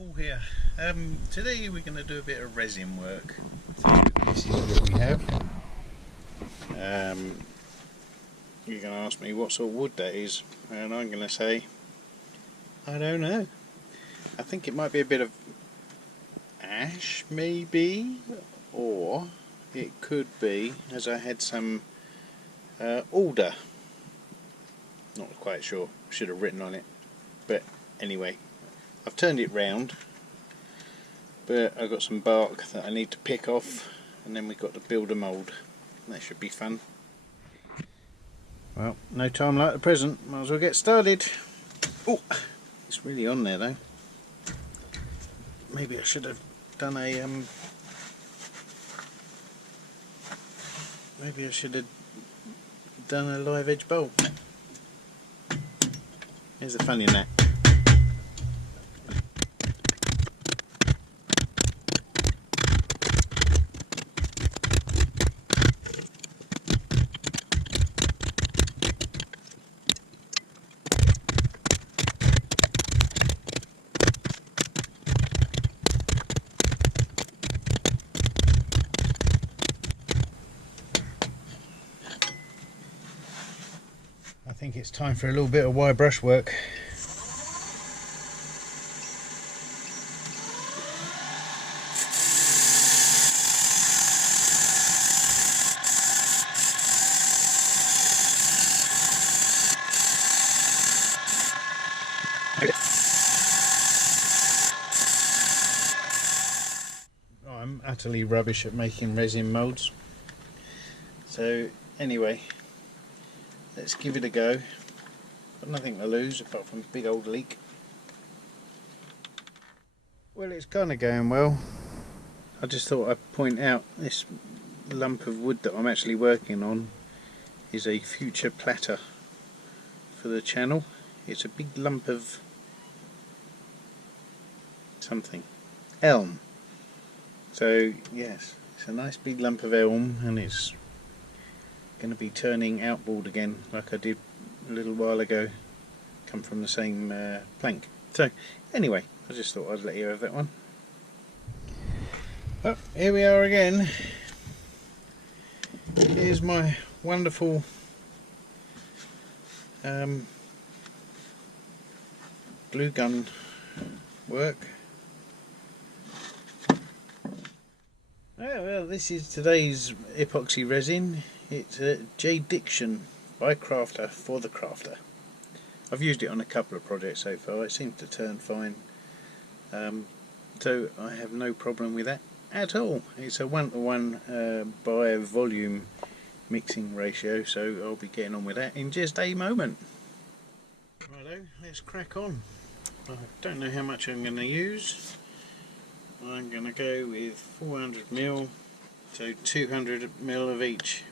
Paul here. Today we're going to do a bit of resin work. So this is what we have. You're going to ask me what sort of wood that is, and I'm going to say I don't know. I think it might be a bit of ash maybe, or it could be, as I had some alder. Not quite sure, should have written on it, but anyway, I've turned it round, but I've got some bark that I need to pick off, and then we've got to build a mould. That should be fun. Well, no time like the present, might as well get started. Oh, it's really on there though. Maybe I should have done a live edge bolt. Here's the fun in that. I think it's time for a little bit of wire brush work. I'm utterly rubbish at making resin moulds. So anyway, let's give it a go. Got nothing to lose apart from a big old leak. Well, it's kind of going well. I just thought I'd point out this lump of wood that I'm actually working on is a future platter for the channel. It's a big lump of something. Elm. So yes, it's a nice big lump of elm, and it's going to be turning outboard again like I did a little while ago. Come from the same plank. So anyway, I just thought I'd let you have that one. Well, here we are again. Here's my wonderful glue gun work. Well, this is today's epoxy resin. It's a JDiction by Crafter for the crafter. I've used it on a couple of projects so far. It seems to turn fine, so I have no problem with that at all. It's a 1:1 by volume mixing ratio, so I'll be getting on with that in just a moment. Righto, let's crack on. I don't know how much I'm going to use. I'm going to go with 400ml, so 200ml of each.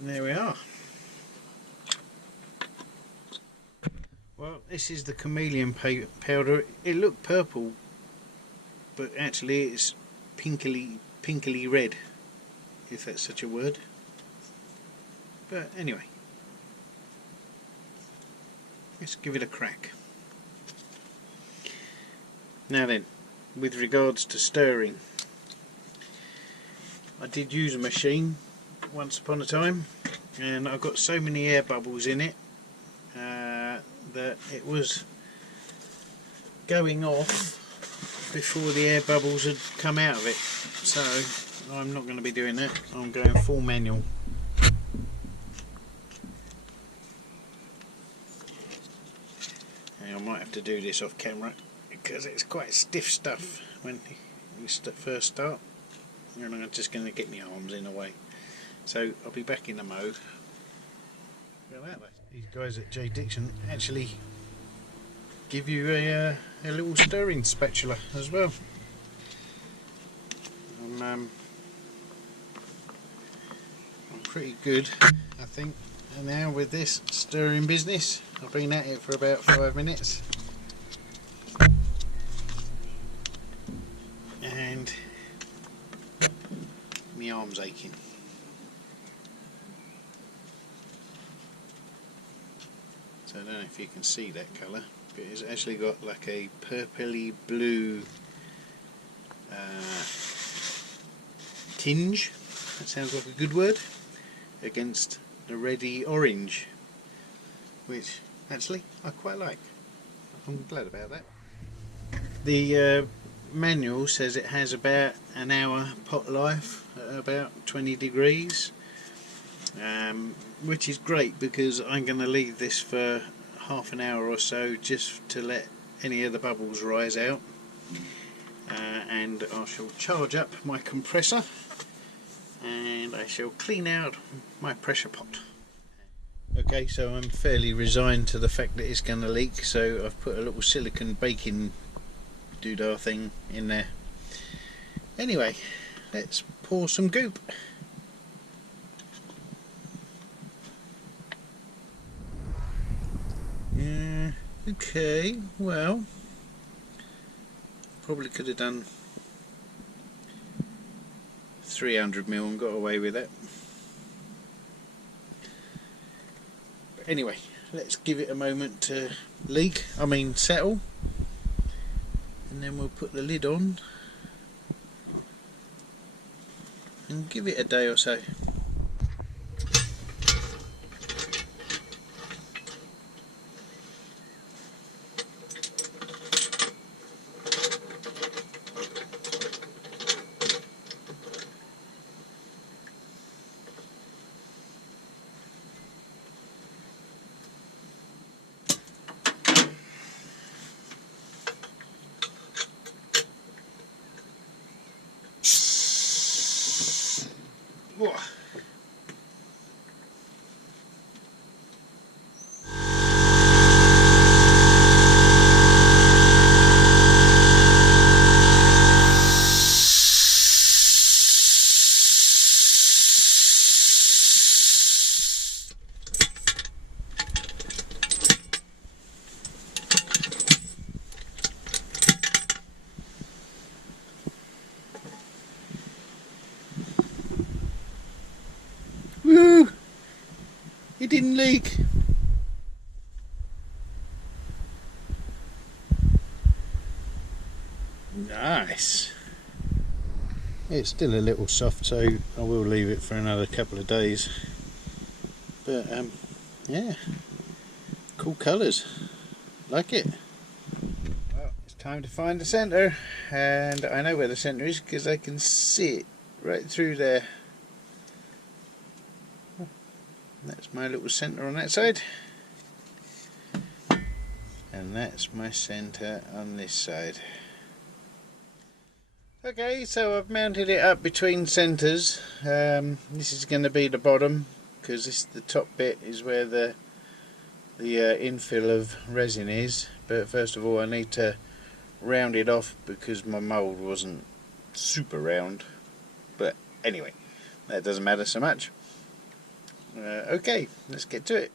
And there we are. Well, this is the chameleon powder. It looked purple, but actually it's pinkily red, if that's such a word. But anyway, let's give it a crack. Now then, with regards to stirring, I did use a machine once upon a time, and I got so many air bubbles in it that it was going off before the air bubbles had come out of it. So I'm not going to be doing that. I'm going full manual. And I might have to do this off camera because it's quite stiff stuff when you first start, and I'm just going to get my arms in the way. So I'll be back in the mode. These guys at JDiction actually give you a little stirring spatula as well. I'm pretty good, I think, now with this stirring business. I've been at it for about 5 minutes. And my arm's aching. So I don't know if you can see that colour, but it's actually got like a purpley blue tinge, that sounds like a good word, against the reddy orange, which actually I quite like. I'm glad about that. The manual says it has about an hour pot life at about 20 degrees, which is great because I'm going to leave this for half an hour or so just to let any of the bubbles rise out, and I shall charge up my compressor and I shall clean out my pressure pot. Okay, so I'm fairly resigned to the fact that it's going to leak, so I've put a little silicone baking doodah thing in there. Anyway, let's pour some goop. Yeah, okay, well, probably could have done 300ml and got away with it. But anyway, let's give it a moment to settle, and then we'll put the lid on and give it a day or so. Whoa. Woo! It didn't leak. Nice. It's still a little soft, so I will leave it for another couple of days. But yeah, cool colours. Like it. Well, it's time to find the centre, and I know where the centre is because I can see it right through there. That's my little centre on that side, and that's my centre on this side. Okay, so I've mounted it up between centres. This is going to be the bottom, because the top bit is where the infill of resin is. But first of all, I need to round it off because my mould wasn't super round. But anyway, that doesn't matter so much. Okay, let's get to it.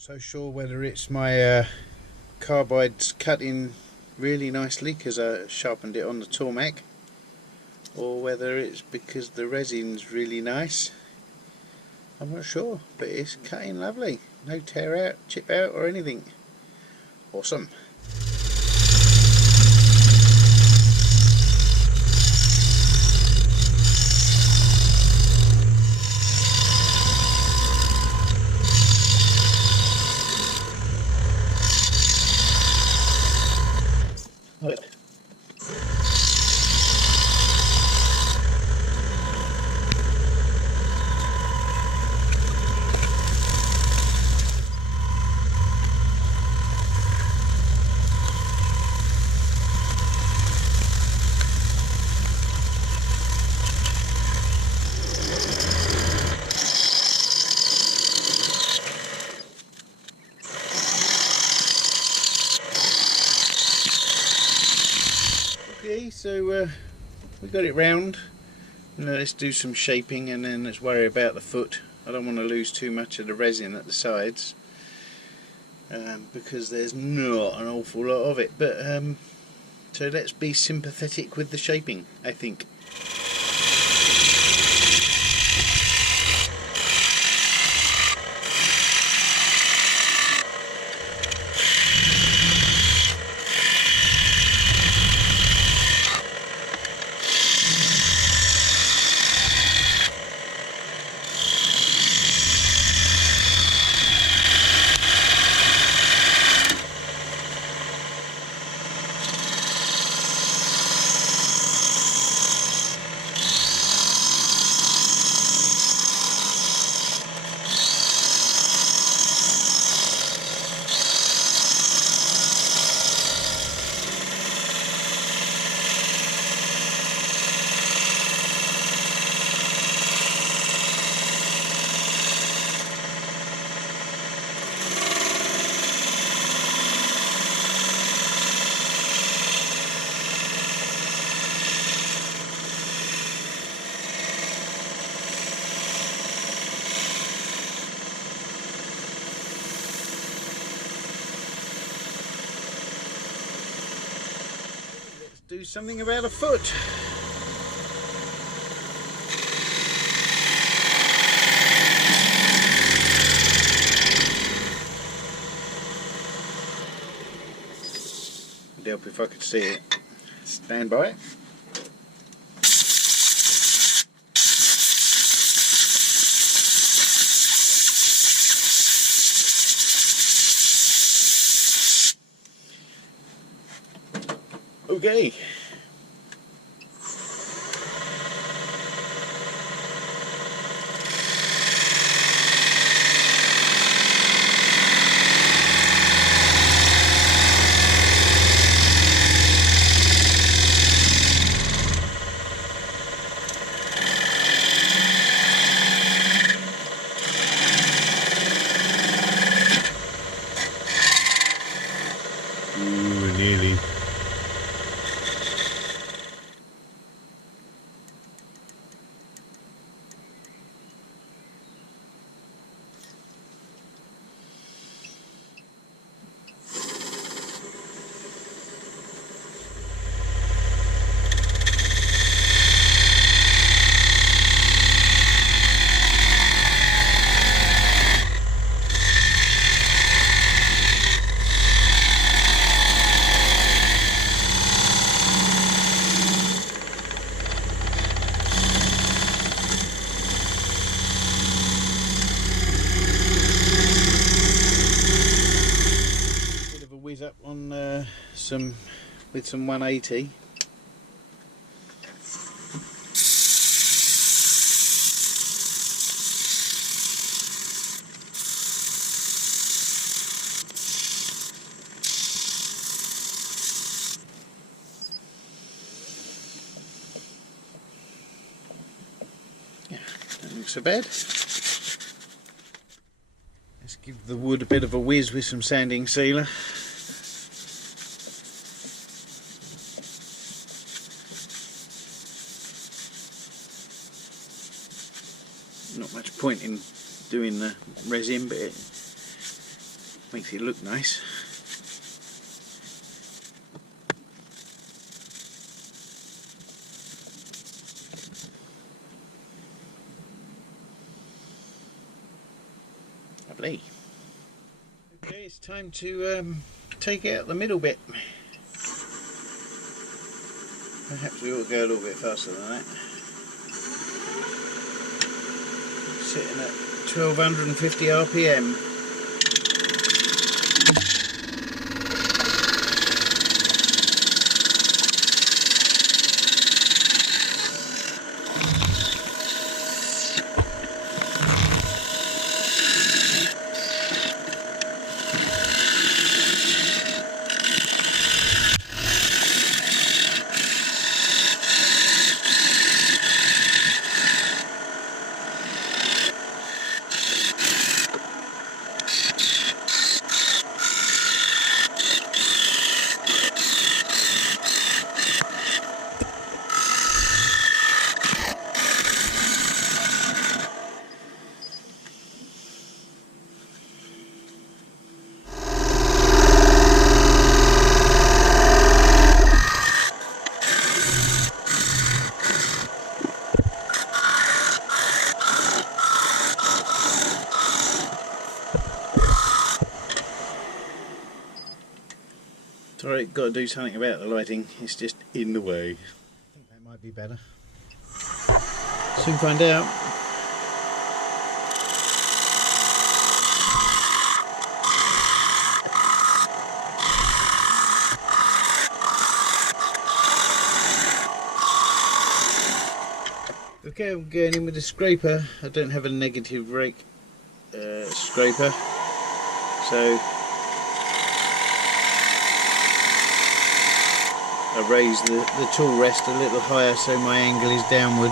So sure whether it's my carbide's cutting really nicely because I sharpened it on the Tormek, or whether it's because the resin's really nice. I'm not sure, but it's cutting lovely. No tear out, chip out or anything. Awesome. Look. so we got it round. Now let's do some shaping and then let's worry about the foot. I don't want to lose too much of the resin at the sides because there's not an awful lot of it, but so let's be sympathetic with the shaping, I think. Do something about a foot. I'd help if I could see it. Stand by. Okay. Nearly. Whiz up on with some 180. Yeah, that looks so bad. Let's give the wood a bit of a whiz with some sanding sealer. Not much point in doing the resin, but it makes it look nice. Lovely. Okay, it's time to take out the middle bit. Perhaps we ought to go a little bit faster than that. Sitting at 1250 RPM. Sorry, got to do something about the lighting, it's just in the way. I think that might be better. Soon find out. Okay, I'm going in with a scraper. I don't have a negative rake scraper, so I raise the tool rest a little higher so my angle is downward.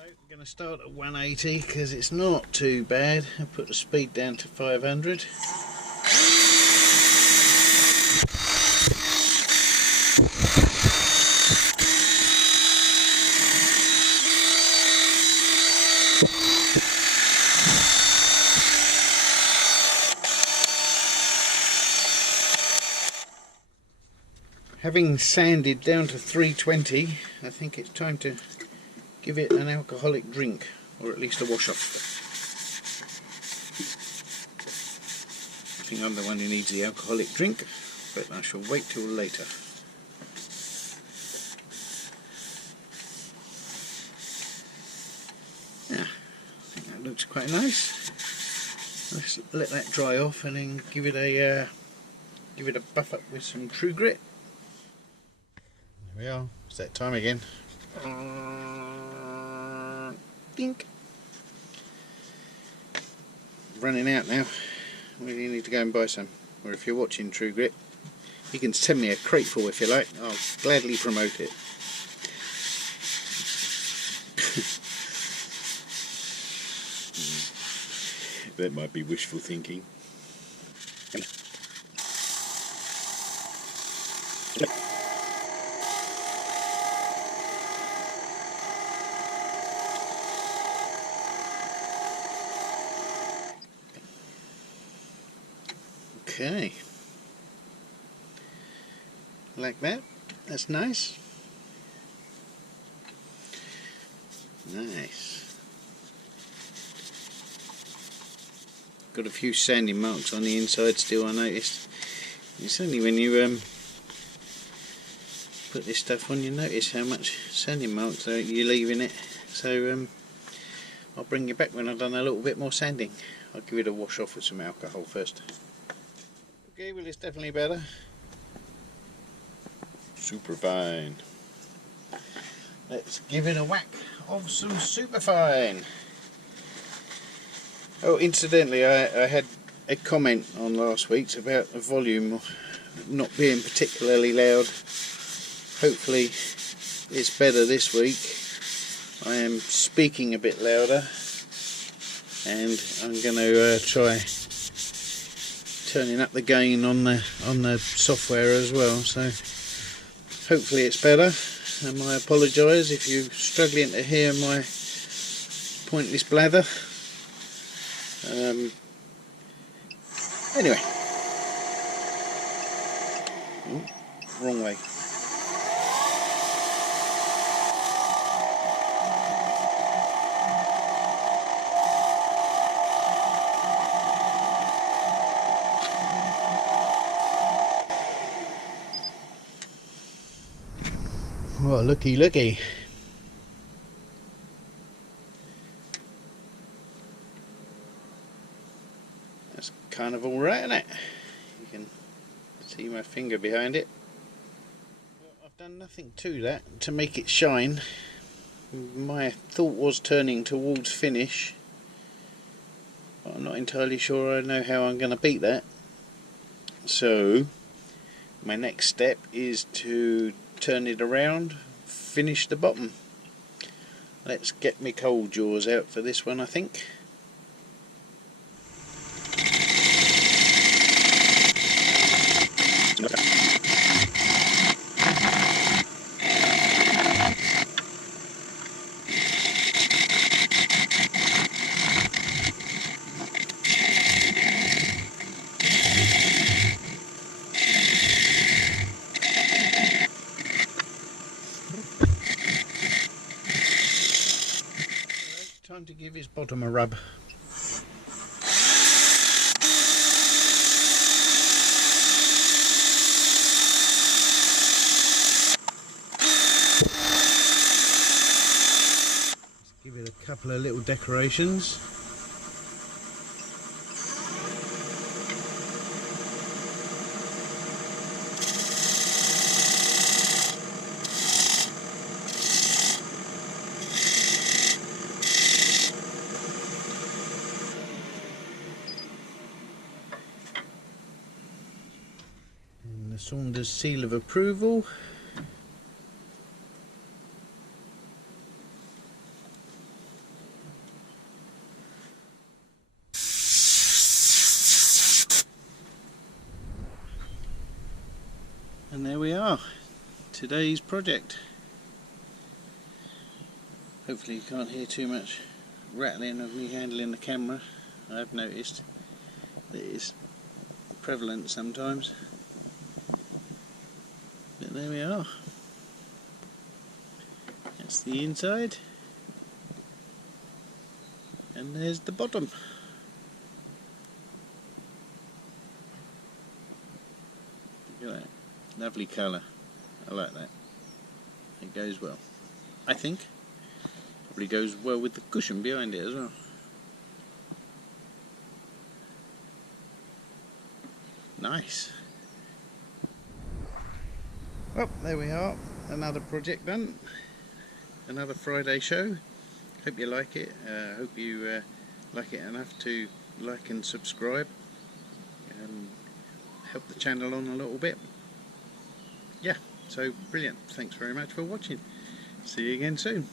I'm going to start at 180 because it's not too bad. I put the speed down to 500. Having sanded down to 320, I think it's time to give it an alcoholic drink, or at least a wash off. I think I'm the one who needs the alcoholic drink, but I shall wait till later. Yeah, I think that looks quite nice. Let's let that dry off and then give it a buff up with some True Grit. There we are, it's that time again. Dink. Running out now. We really need to go and buy some. Or if you're watching True Grit, you can send me a crateful if you like. I'll gladly promote it. That might be wishful thinking. Okay, like that. That's nice. Nice. Got a few sanding marks on the inside still, I noticed. It's only when you put this stuff on you notice how much sanding marks you leave in it. So I'll bring you back when I've done a little bit more sanding. I'll give it a wash off with some alcohol first. Okay, well, it's definitely better. Superfine. Let's give it a whack of some superfine. Oh, incidentally, I had a comment on last week's about the volume not being particularly loud. Hopefully it's better this week. I am speaking a bit louder, and I'm going to try turning up the gain on the software as well, so hopefully it's better. And I apologise if you're struggling to hear my pointless blather. Anyway, wrong way. Oh, looky. That's kind of alright, isn't it? You can see my finger behind it. Well, I've done nothing to that to make it shine. My thought was turning towards finish, but I'm not entirely sure I know how I'm going to beat that. So my next step is to turn it around, finish the bottom. Let's get my cold jaws out for this one, I think. Time to give his bottom a rub. Let's give it a couple of little decorations. Saunders seal of approval. And there we are, today's project. Hopefully you can't hear too much rattling of me handling the camera. I've noticed that it's prevalent sometimes. But there we are. That's the inside. And there's the bottom. Look at that. Lovely colour. I like that. It goes well. I think. Probably goes well with the cushion behind it as well. Nice. Well, there we are, another project done, another Friday show. Hope you like it, hope you like it enough to like and subscribe and help the channel on a little bit. Yeah, so brilliant, thanks very much for watching, see you again soon.